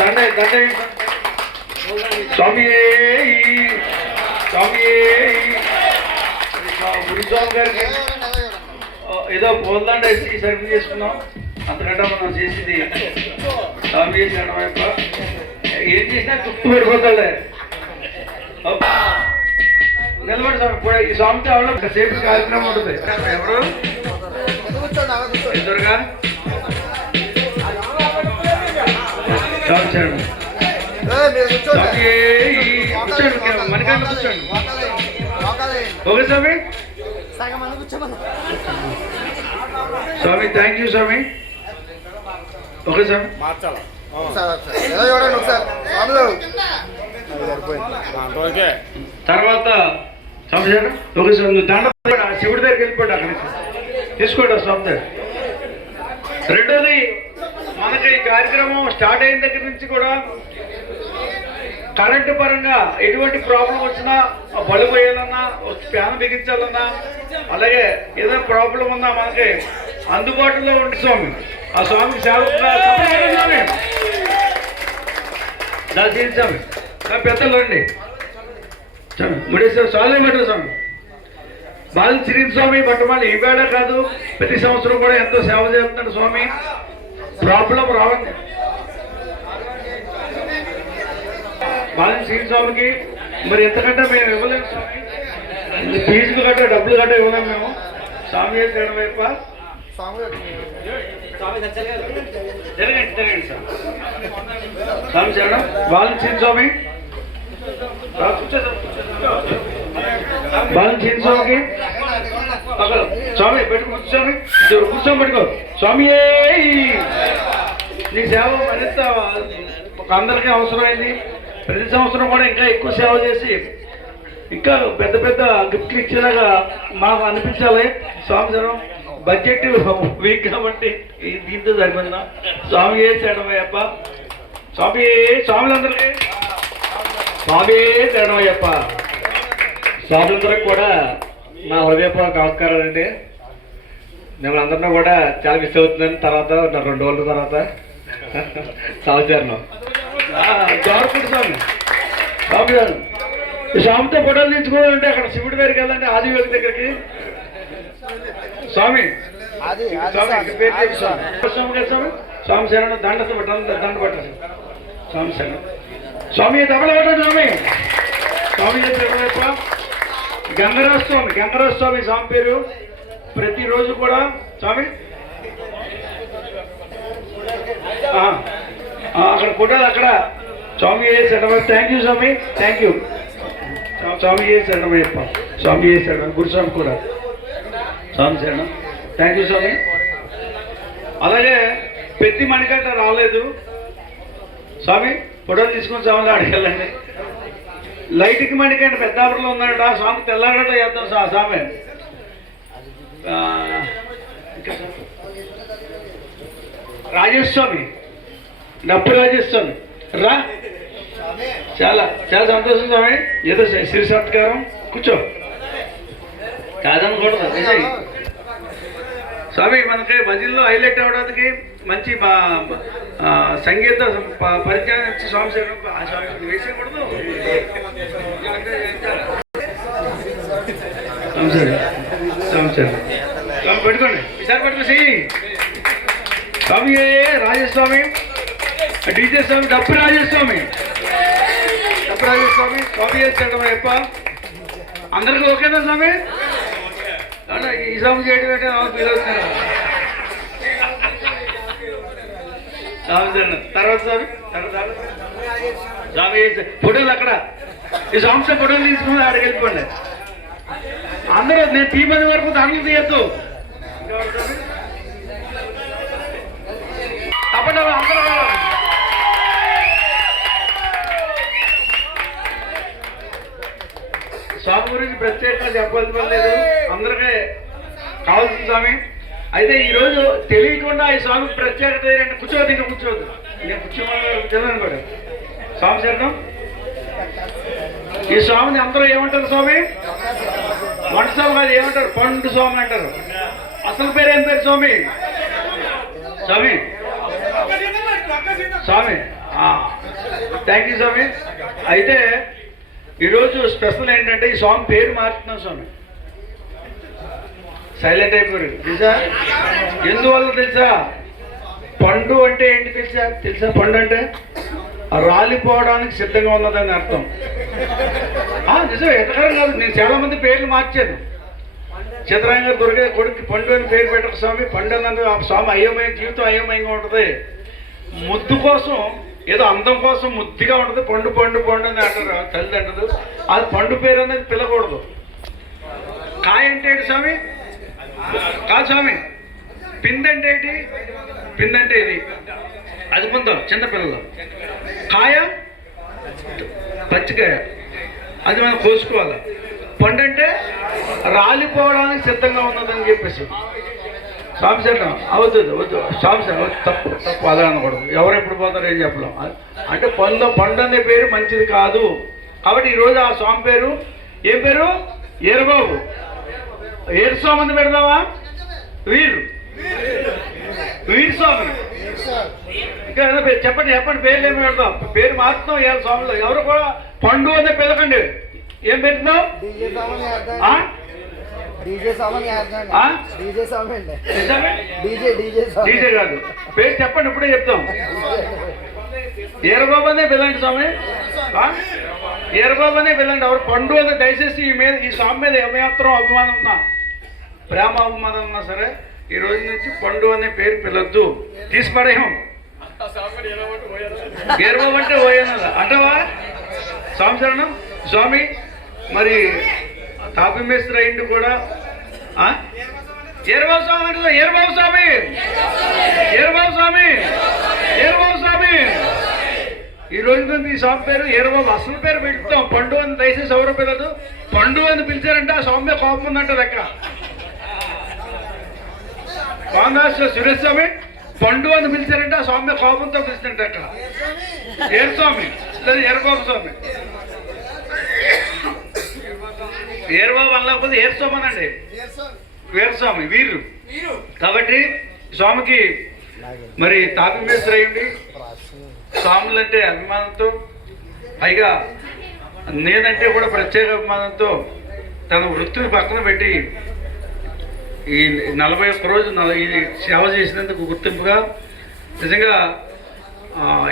దండ దండ స్వామి స్వామి. గురుస్వామి గారికి ఏదో పోల్దండ వేసి సర్వీస్ చేసుకున్నాం అంతకంటే మనం చేసింది స్వామి వైపు. ఏం చేసినా తుప్పు పడిపోతాడే నిలబడి స్వామి ఇప్పుడు ఈ స్వామితో అవడం సేపు కార్యక్రమం ఉంటుంది. ఎవరు? ఎదురుగా కూర్చోండి మనకాడ కూర్చోండి. ఓకే స్వామి? స్వామి థ్యాంక్ యూ స్వామి. ఓకే స్వామి. తర్వాత స్వామి ఓకే స్వామి నువ్వు దండ శివుడి దగ్గరికి వెళ్ళిపోండి అక్కడి నుంచి. తీసుకోండి స్వామి దగ్గర. రెండోది ఈ కార్యక్రమం స్టార్ట్ అయిన దగ్గర నుంచి కూడా కరెంటు పరంగా ఎటువంటి ప్రాబ్లం వచ్చినా బల్బు వేయాలన్నా ఫ్యాన్ బిగించాలన్నా అలాగే ఏదైనా ప్రాబ్లం ఉన్నా మనకి అందుబాటులో ఉండి స్వామి. ఆ స్వామికి సేవ స్వామి. దాని స్వామి. నా పెద్దలు స్వామి ముడేశ్వర స్వామి పెట్టు స్వామి. బాల చిరిన్ స్వామి బట్టమాలి ఈ కాదు ప్రతి సంవత్సరం కూడా ఎంతో సేవ చేస్తున్నాడు స్వామి. ప్రాబ్లం రావండి బాల చిరిన్ మరి ఎంతకంటే మేము ఇవ్వలేము స్వామి. ఫీజులు కట్ట డబ్బులు కట్ట ఇవ్వలేము మేము. స్వామి చేయడం వైపు జరగండి జరగండి సార్. స్వామి చేయడం వాళ్ళు చిరిన్ స్వామి. బాల చిరిన్ స్వామికి. అక్కడ స్వామి పెట్టుకో స్వామి. ఇద్దరు కూర్చొని పెట్టుకో. స్వామి నీ సేవ మరింత ఒక అందరికీ అవసరమైంది. ప్రతి సంవత్సరం కూడా ఇంకా ఎక్కువ సేవ చేసి ఇంకా పెద్ద పెద్ద గిఫ్ట్లు ఇచ్చేలాగా మాకు అనిపించాలి. స్వామి జనం బడ్జెట్ వీక్ కాబట్టి దీంతో సరిపోయిందా? స్వామి చేడమయ్యప్ప స్వామి స్వాములందరికీ. స్వామి చేడమయ్యప్ప స్వాములందరికీ కూడా నా హృదయపూర్వక నమస్కారాలు అండి. మిమ్మల్ని అందరినీ కూడా చాలా మిస్ అవుతున్నాను తర్వాత నా రెండు రోజుల తర్వాత గారు ఈ స్వామితో ఫోటోలు తీసుకోవాలంటే అక్కడ శివుడి దగ్గరికి వెళ్ళండి ఆదివేలి దగ్గరికి. స్వామి స్వామి. స్వామి. శరణం పెట్టాలి దండ పెట్టాలి స్వామి శరణం. స్వామి దెబ్బలు పెట్టండి స్వామి. స్వామి చెప్ప గంగరాజ స్వామి గంగరాజ స్వామి స్వామి పేరు. ప్రతిరోజు కూడా స్వామి? అక్కడ ఫోటోలు అక్కడ. స్వామి చేసాడు థ్యాంక్ యూ స్వామి థ్యాంక్ యూ స్వామి చేసాడు చెప్ప స్వామి చేసాడు గురుస్వామి కూడా. స్వామి శరణం. థ్యాంక్ యూ స్వామి. అలాగే పెద్ద మణికంట రాలేదు. స్వామి ఫోటోలు తీసుకుని స్వామి అడగలండి లైట్కి మణికంట పెద్దాపురంలో ఉన్నాడు ఆ స్వామి తెల్లగడ్డ చేద్దాం స్వామి ఆ, స్వామి. రాజేష్ డప్పు రాజేష్ స్వామి. రా. చాలా చాలా సంతోషం స్వామి. ఏదో శ్రీ సత్కారం. కూర్చో. కాదనకూడదు స్వామి మనకి భజనలో హైలైట్ అవడానికి మంచి బా- సంగీత పరిచయం స్వామి శరణం స్వామి వేసేయకూడదు స్వామి పెట్టుకోండి. ఈసారి పట్టుకో స్వామి రాజస్వామి. డీజే స్వామి డప్పు రాజస్వామి. డప్పు రాజస్వామి స్వామి చేస్తాడు అప్ప అందరికీ ఓకేనా స్వామి? ఈ స్వామి చేయడం అంటే నాకు స్వామి తర్వాత స్వామి. స్వామి ఫోటోలు అక్కడ. ఈ సంవత్సరం ఫోటోలు తీసుకుని ఆడికి వెళ్ళిపోండి. అందరూ నేను తీపది వరకు దాంట్లో తీయద్దు. తప్పండి అందరూ స్వామి గురించి ప్రత్యేకంగా చెప్పాల్సిన లేదు. అందరికీ కావాల్సింది స్వామి. అయితే ఈ రోజు తెలియకుండా ఈ స్వామి ప్రత్యేకత ఏంటంటే కూర్చోవద్దు ఇంకా కూర్చోవద్దు నేను కూర్చోమని కూడా. స్వామి శరణం. ఈ స్వామిని అందరూ ఏమంటారు స్వామి? వంట స్వామి కాదు ఏమంటారు? పండు స్వామి అంటారు. అసలు పేరు ఏం పేరు స్వామి? స్వామి. స్వామి. థ్యాంక్ యూ స్వామి. అయితే ఈరోజు స్పెషల్ ఏంటంటే ఈ స్వామి పేరు మార్చుతున్నాం స్వామి. సైలెంట్ అయిపోయారు. తెలుసా? ఎందువల్ల తెలుసా? పండు అంటే ఏంటి తెలుసా? తెలుసా పండు అంటే? రాలిపోవడానికి సిద్ధంగా ఉన్నదని అర్థం. ఆ, నిజం ఎక్కడం కాదు. నేను చాలా మంది పేర్లు మార్చాను. చిత్రాంగ గారు దొరికే కొడుకు పండు అని పేరు పెట్టక స్వామి. పండు అన్నది ఆ స్వామి అయోమయ జీవితం అయోమయంగా ఉంటుంది. ముద్దు కోసం ఏదో అందం కోసం ముద్దుగా ఉంటుంది. పండు పండు పండు అని అంటారు. తల్లిదండ్రులు అది పండు పేరు అనేది పిల్లకూడదు కాయ అంటే ఏంటి స్వామి? కాదు స్వామి. పిందంటే ఏంటి పిందంటే ఇది. అది పొందాం చిన్నపిల్లలు కాయ పచ్చికాయ. అది మనం కోసుకోవాలి. పండు అంటే రాలిపోవడానికి సిద్ధంగా ఉన్నదని చెప్పేసి. స్వామి సార్ అవుతుంది వద్దు స్వామి సార్ తప్పు తప్పు. అదే అనకూడదు. ఎవరు ఎప్పుడు పోతారో ఏం చెప్పలేం. అంటే పండు పండు అనే పేరు మంచిది కాదు. కాబట్టి ఈరోజు ఆ స్వామి పేరు ఏం పేరు? ఏరుబాబు. ఏరు స్వామి అని పెడదామా? వీరు వీరు స్వామి. ఇంకా చెప్పండి చెప్పండి పేర్లు ఏమి పెడతాం పేరు మారుతున్నాం ఇవాళ స్వామిలో. ఎవరు కూడా పండు అనే పిలకండి. ఏం పెడుతున్నావు? డీజే కాదు. పేరు చెప్పండి ఇప్పుడే చెప్తాం. ఏరబాబు అనే పిల్లండి స్వామి? ఆ? పిల్లండి ఎవరు పండు అని దయచేసి ఈ మీద ఈ స్వామి మీద ఏమాత్రం అభిమానం ఉన్నా ప్రేమ అభిమానం ఉన్నా సరే ఈ రోజు నుంచి పండు అనే పేరు పిలొద్దు. తీసి పడేయం ఏరబాబు అంటే పోయాను అంటవా? స్వామి శరణం స్వామి మరి తాపి మేస్త్రి కూడా ఆ? ఏరబాబు స్వామి అంటే ఏరబాబు స్వామి? ఏరబాబు స్వామి? ఏరబాబు స్వామి? ఈ రోజు నుండి ఈ స్వామి పేరు ఏరబాబు అసలు పేరు పెడతాం పండు అని దయచేసి ఎవరో పిల్లదు పండు అని పిలిచారంటే ఆ స్వామి కోపం ఉందంట లెక్క కాంగ్రెస్ సురేష్ స్వామి పండు అని పిలిచారంటే ఆ స్వామి కోపంతో పిలిచినట్టు అక్కడ ఏరు స్వామి లేదా ఏరబాబు స్వామి? ఏరబాబు అనలేకపోతే ఏరు స్వామి అనండి. వీర స్వామి వీరు. కాబట్టి స్వామికి మరి తాపి మేస్త్రి అయ్యండి స్వాములంటే అభిమానంతో పైగా నేనంటే కూడా ప్రత్యేక అభిమానంతో తన వృత్తిని పక్కన పెట్టి ఈ నలభై ఒక్క రోజు నల- ఈ సేవ చేసినందుకు గుర్తింపుగా నిజంగా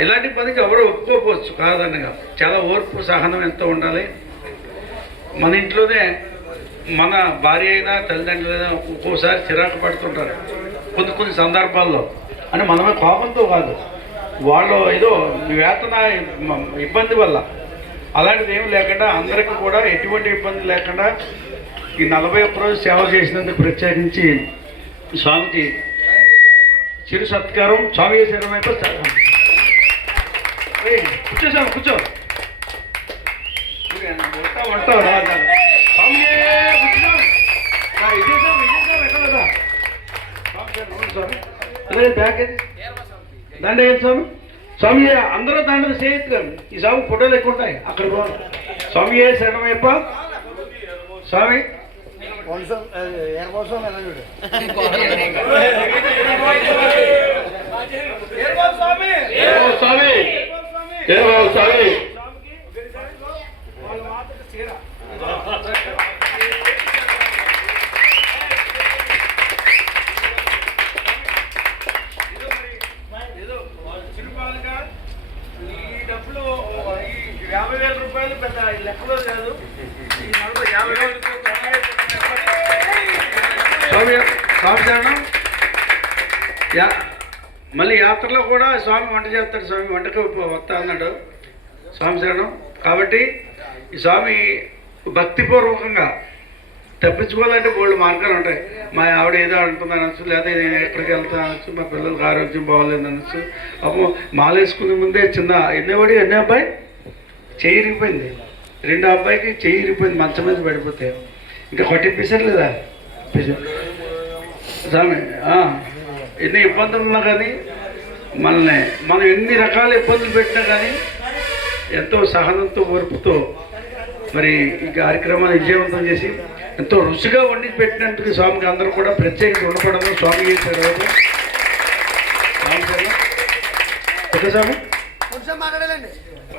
ఇలాంటి పనికి ఎవరు ఒప్పుకోకపోవచ్చు కాదనగా. చాలా ఓర్పు సహనం ఎంతో ఉండాలి. మన ఇంట్లోనే మన భార్య అయినా తల్లిదండ్రులైనా ఒక్కోసారి చిరాకు పడుతుంటారు. కొన్ని కొన్ని సందర్భాల్లో. అంటే మనమే కోపంతో కాదు. వాళ్ళు ఏదో వేతన ఇబ్బంది వల్ల. అలాంటిది ఏమి లేకుండా అందరికీ కూడా ఎటువంటి ఇబ్బంది లేకుండా ఈ నలభై ఒక్క రోజు సేవ చేసినందుకు ప్రత్యేకించి స్వామికి చిరు సత్కారం స్వామి శరణం అయితే కూర్చో స్వామి కూర్చో. ఉంటావు రా ఇదే స్వామి, ఇదే స్వామి, ఎక్కడ స్వామి అదే బ్యాగ్ దండ ఏది స్వామి? స్వామి అందరూ దండలు చేయొచ్చు ఈ స్వామి ఫోటోలు ఎక్కువ ఉంటాయి. అక్కడ స్వామి ఏ శరణమయ్యప్ప స్వామి? స్వామి. స్వామి ఏ బాబు స్వామి ఏదో చిరుపాలుగా ఈ డబ్బులు ఈ యాభై వేల పెద్ద లెక్కలో లేదు. ఈ నలభై యాభై స్వామి యా మళ్ళీ యాత్రలో కూడా స్వామి వంట చేస్తాడు స్వామి వంటకు వస్తా అన్నాడు స్వామి శరణం. కాబట్టి ఈ స్వామి భక్తిపూర్వకంగా తప్పించుకోవాలంటే బోల్డ్ మార్గాలు ఉంటాయి. మా ఆవిడ ఏదో అంటుంది అనొచ్చు లేదా నేను ఎక్కడికి వెళ్తా అనొచ్చు మా పిల్లలకి ఆరోగ్యం బాగోలేదు అనొచ్చు. అప్పుడు మాలేసుకునే ముందే చిన్న ఎన్నేవాడి ఎన్ని అబ్బాయి? చెయ్యి ఇరిగిపోయింది. రెండో అబ్బాయికి చెయ్యి ఇరిగిపోయింది మంచం మీద పడిపోతే. ఇంకా కొట్టింపేశారు లేదా? స్వామి ఎన్ని ఇబ్బందులు ఉన్నా కానీ మనల్ని మనం ఎన్ని రకాల ఇబ్బందులు పెట్టినా కానీ ఎంతో సహనంతో ఓర్పుతో మరి ఈ కార్యక్రమాన్ని విజయవంతం చేసి ఎంతో రుచిగా వండి పెట్టినందుకు స్వామికి అందరూ కూడా ప్రత్యేకత ఉండకూడదు స్వామి చేశారు స్వామి ఓకే స్వామి.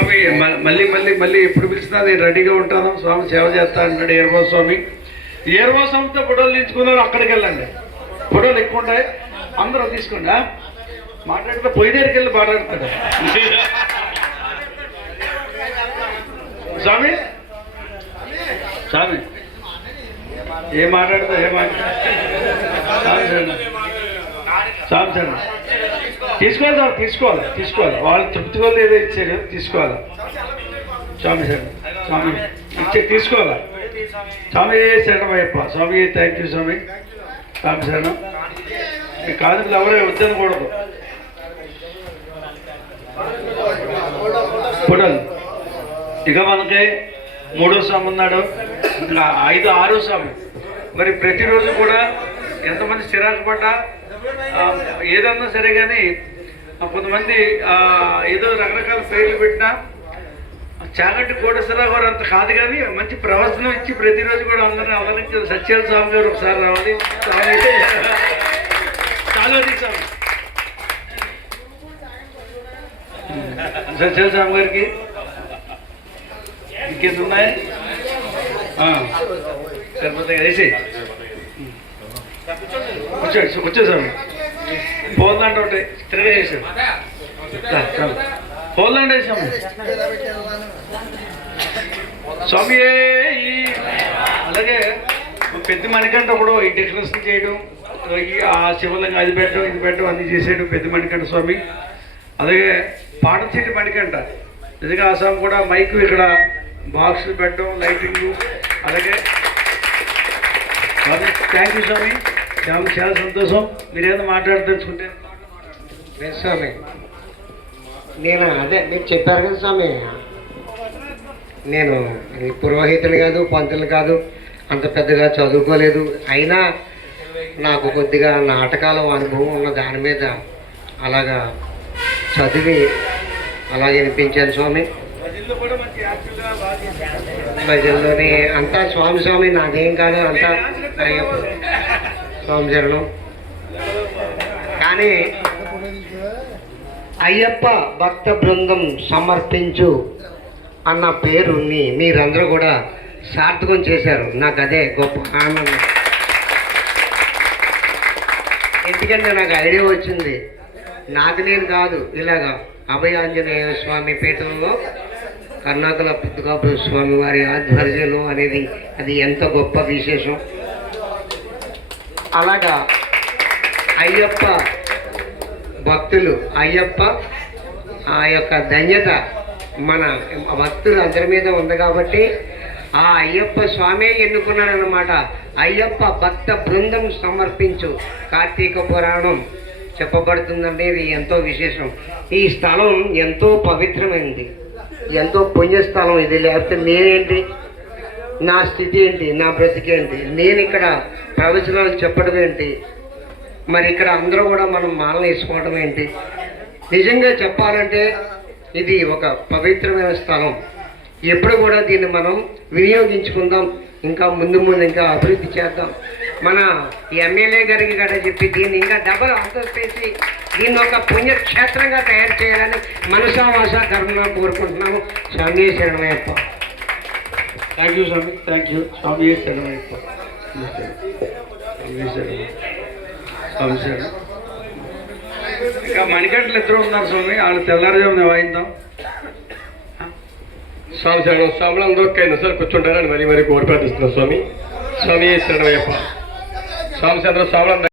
స్వామి మళ్ళీ మళ్ళీ మళ్ళీ ఎప్పుడు పిలిచినా నేను రెడీగా ఉంటాను. స్వామి సేవ చేస్తా అంటాడు ఏర్వో స్వామి. ఏర్వో స్వామితో ఫోటోలు తీసుకున్నారు అక్కడికి వెళ్ళండి. ఫోటోలు ఎక్కువ ఉంటాయి. అందరూ తీసుకోండి మాట్లాడితే పొయ్యి దగ్గరికి వెళ్ళి మాట్లాడతాడు. స్వామి? స్వామి? ఏం మాట్లాడతా ఏం మాట్లాడతా స్వామి సార్ స్వామి సార్ తీసుకోవాలి సార్ తీసుకోవాలి తీసుకోవాలి. వాళ్ళు తృప్తిగా ఏదో ఇచ్చారు తీసుకోవాలి. స్వామి సార్ స్వామి ఇచ్చే తీసుకోవాలా. స్వామి శరణమయ్యప్ప స్వామి థ్యాంక్ యూ స్వామి. స్వామి శరణం. ఈ కాదు ఎవరే వద్దనకూడదు. ఫోటోలు ఇక మనకి మూడో స్వామి ఉన్నాడు. ఇంకా ఐదు ఆరో స్వామి. మరి ప్రతిరోజు కూడా ఎంతమంది చిరాకు పడ్డా? ఏదన్నా సరే కానీ కొంతమంది ఏదో రకరకాల శైలి పెట్టినా చాగంటి కోటేశ్వరరావు గారు అంత కాదు కానీ మంచి ప్రవచనం ఇచ్చి ప్రతిరోజు కూడా అందరిని అవలంకి సత్యాల స్వామి గారు ఒకసారి రావాలి. స్వామి చాలా స్వామి సత్యాల స్వామి గారికి ఇంకేంత ఉన్నాయి? ఆ, వేసి కూర్చోండి. కూర్చోసామి పోల్దండ ఒకటి తిరగా చేసాం వేసాము స్వామి అలాగే పెద్ద మణికంట కూడా ఈ డెకరేషన్ చేయడం ఆ శివలింగం అది పెట్టడం ఇది పెట్టడం అన్ని చేసేయడం పెద్ద మణికంట స్వామి. అలాగే పాటచెట్టి మణికంట నిజంగా ఆ స్వామి కూడా మైక్ ఇక్కడ బాక్స్ పెట్టడం లైటింగ్. అలాగే థ్యాంక్ యూ స్వామి. చాలా చాలా సంతోషం. మీరేదో మాట్లాడదలుచుకుంటే లేదు స్వామి. నేను అదే మీరు చెప్పారు కదా స్వామి. నేను పురోహితులు కాదు పంతులు కాదు అంత పెద్దగా చదువుకోలేదు. అయినా నాకు కొద్దిగా నాటకాల అనుభవం ఉన్న దాని మీద అలాగా చదివి అలాగే వినిపించాను స్వామి. ప్రజల్లో కూడా మంచి యాక్టివ్గా బాగా చేశారు. భజనలోని అంతా స్వామి స్వామి నాదేం కాదు అంతా స్వామి చరణం. కానీ అయ్యప్ప భక్త బృందం సమర్పించు అన్న పేరుని మీరందరూ కూడా సార్థకం చేశారు. నాకు అదే గొప్ప ఆనందం. ఎందుకంటే నాకు ఐడియా వచ్చింది. నాకు నేను కాదు ఇలాగా అభయ ఆంజనేయ స్వామి పీఠంలో కర్ణాకుల పుట్టుకాపు స్వామి వారి ఆధ్వర్యంలో అనేది అది ఎంత గొప్ప విశేషం. అలాగా. అయ్యప్ప భక్తులు అయ్యప్ప ఆ యొక్క ధన్యత మన భక్తులు అందరి మీద ఉంది కాబట్టి ఆ అయ్యప్ప స్వామే ఎన్నుకున్నాడనమాట అయ్యప్ప భక్త బృందం సమర్పించు కార్తీక పురాణం చెప్పబడుతుందండి ఇది ఎంతో విశేషం. ఈ స్థలం ఎంతో పవిత్రమైనది ఎంతో పుణ్యస్థలం ఇది లేకపోతే నేనేంటి నా స్థితి ఏంటి? నా బ్రతికేంటి నేను ఇక్కడ ప్రవచనాలు చెప్పడం ఏంటి? మరి ఇక్కడ అందరూ కూడా మనం మాలను వేసుకోవడం ఏంటి? నిజంగా చెప్పాలంటే ఇది ఒక పవిత్రమైన స్థలం. ఎప్పుడు కూడా దీన్ని మనం వినియోగించుకుందాం. ఇంకా ముందు ముందు ఇంకా అభివృద్ధి చేద్దాం. మన ఎమ్మెల్యే గారికి కూడా చెప్పి దీన్ని ఇంకా డబల్ అంతస్తు దీన్ని ఒక పుణ్యక్షేత్రంగా తయారు చేయాలని మనసావాస కర్మ కోరుకుంటున్నాము. స్వామి శరణమయ్యప్ప. థ్యాంక్ యూ స్వామి థ్యాంక్ యూ స్వామి స్వామి శరణం ఇంకా మణికంటలు ఇద్దరు ఉన్నారు స్వామి? వాళ్ళు తెల్లారుజామున వాయిద్దాం. స్వామి శరణం స్వాములు అందరూ కైనా సార్ కూర్చుంటారని మరీ మరీ కోరి స్వామి. స్వామి శరణమయ్యప్ప. స్వామి చంద్ర స్వాములు